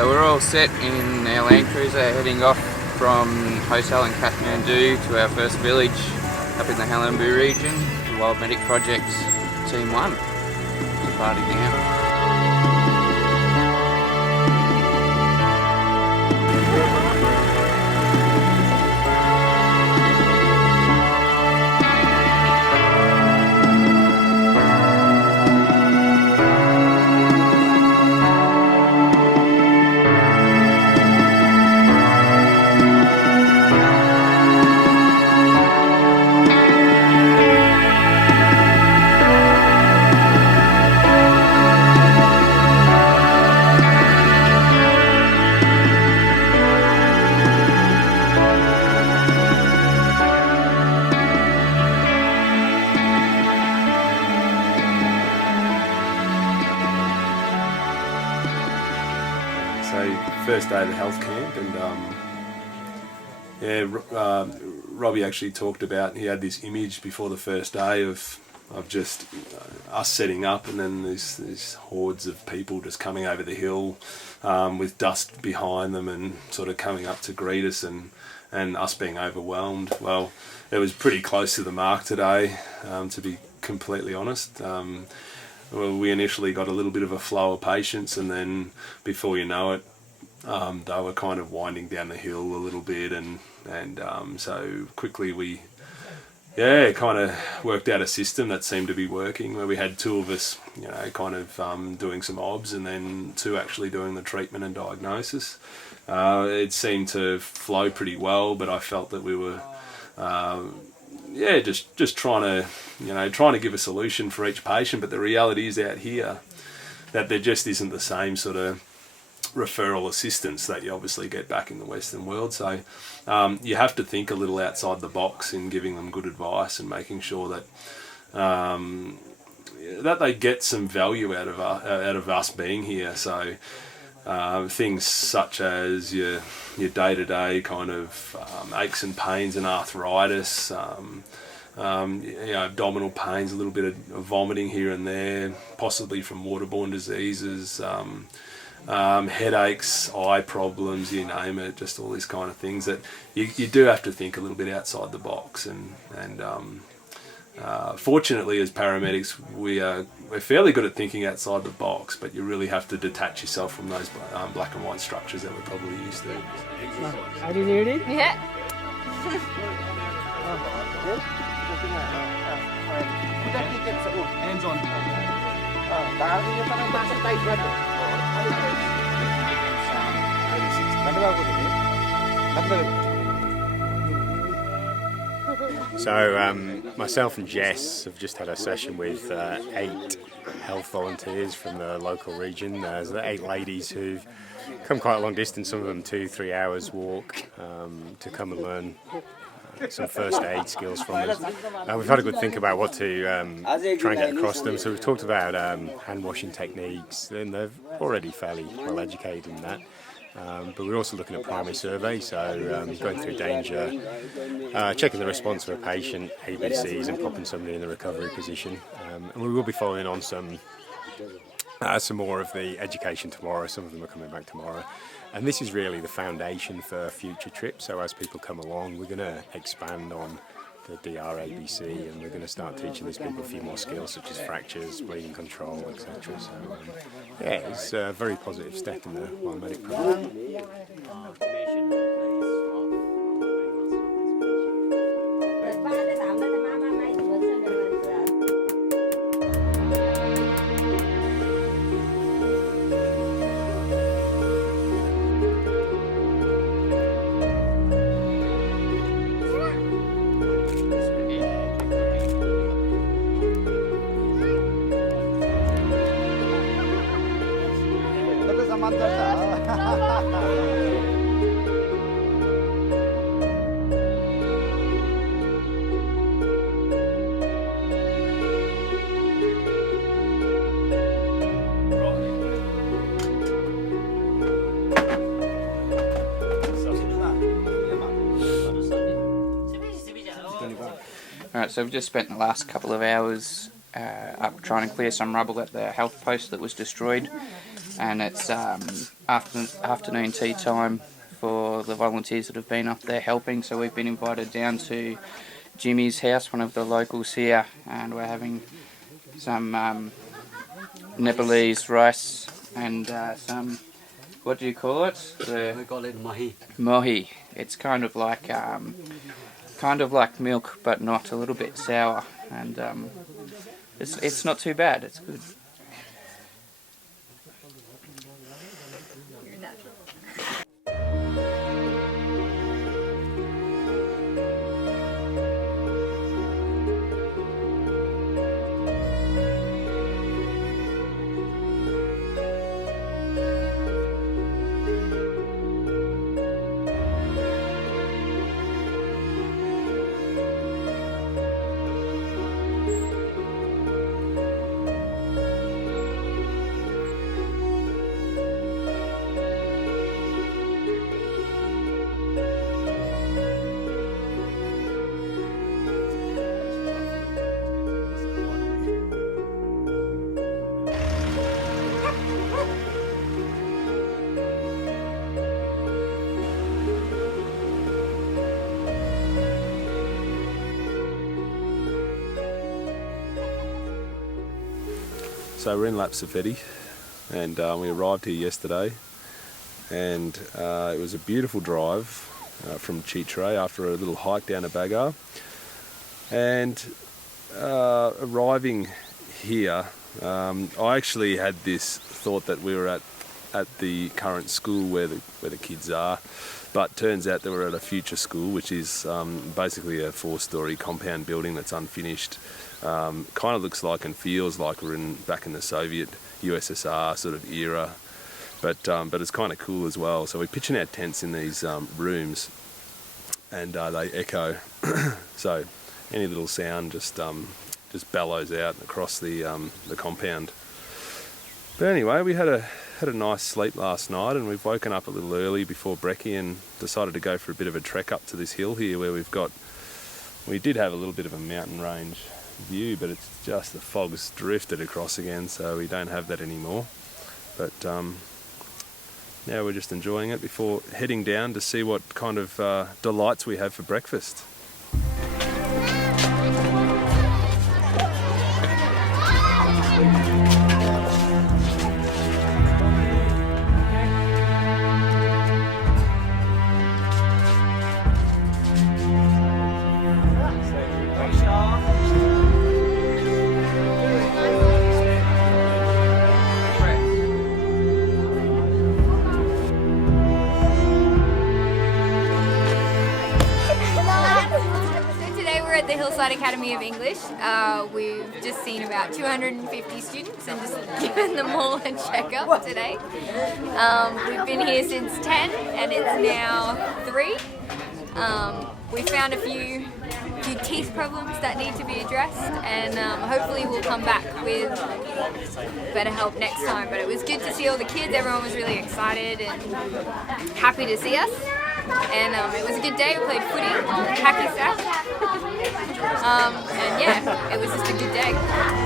So we're all set in our Land Cruiser heading off from hotel in Kathmandu to our first village up in the Halambu region, the Wild Medic Project's Team 1. It's a party now. So first day of the health camp, and Robbie actually talked about, he had this image before the first day of just us setting up, and then these hordes of people just coming over the hill with dust behind them and sort of coming up to greet us, and us being overwhelmed. Well, it was pretty close to the mark today, to be completely honest. Well, we initially got a little bit of a flow of patients, and then before you know it, they were kind of winding down the hill a little bit, and so quickly we kind of worked out a system that seemed to be working, where we had two of us, kind of doing some obs, and then two actually doing the treatment and diagnosis. It seemed to flow pretty well, but I felt that we were just trying to give a solution for each patient. But the reality is out here that there just isn't the same sort of referral assistance that you obviously get back in the Western world. So you have to think a little outside the box in giving them good advice and making sure that that they get some value out of us being here. So things such as your day-to-day kind of aches and pains and arthritis, abdominal pains, a little bit of vomiting here and there, possibly from waterborne diseases, headaches, eye problems, you name it, just all these kind of things that you do have to think a little bit outside the box. And fortunately, as paramedics, we're fairly good at thinking outside the box, but you really have to detach yourself from those black and white structures that we're probably used to. Are you ready? Yeah. Hands on. So myself and Jess have just had a session with 8 health volunteers from the local region. There's 8 ladies who've come quite a long distance, some of them 2-3 hours walk, to come and learn some first aid skills from us. We've had a good think about what to try and get across them. So we've talked about hand washing techniques, and they're already fairly well educated in that. But we're also looking at primary survey, so going through danger, checking the response of a patient, ABCs, and popping somebody in the recovery position. And we will be following on some more of the education tomorrow. Some of them are coming back tomorrow. And this is really the foundation for future trips. So as people come along, we're going to expand on the DR-ABC, and we're going to start teaching these people a few more skills such as fractures, bleeding control, etc. So it's a very positive step in the Wild Medic program. Alright, so we've just spent the last couple of hours up trying to clear some rubble at the health post that was destroyed. and it's afternoon tea time for the volunteers that have been up there helping. So we've been invited down to Jimmy's house, one of the locals here, and we're having some Nepalese rice and some, what do you call it? We call it mahi. Mohi. It's kind of like milk, but not, a little bit sour, and it's not too bad. It's good. So we're in Lapsafetti, and we arrived here yesterday, and it was a beautiful drive from Chitre after a little hike down to Bagar. And arriving here, I actually had this thought that we were at the current school where the kids are, but turns out that we're at a future school, which is basically a 4-storey compound building that's unfinished. Kind of looks like and feels like we're back in the Soviet USSR sort of era, but it's kind of cool as well. So we're pitching our tents in these rooms, and they echo. So any little sound just bellows out across the compound. But anyway, we had a nice sleep last night, and we've woken up a little early before brekkie and decided to go for a bit of a trek up to this hill here, where we did have a little bit of a mountain range view, but it's just the fog's drifted across again, so we don't have that anymore. But now we're just enjoying it before heading down to see what kind of delights we have for breakfast. The Hillside Academy of English. We've just seen about 250 students and just given them all a checkup today. We've been here since 10 and it's now 3. We found a few teeth problems that need to be addressed, and hopefully we'll come back with better help next time. But it was good to see all the kids. Everyone was really excited and happy to see us. And it was a good day. We played footy, hacky sack, and yeah, it was just a good day.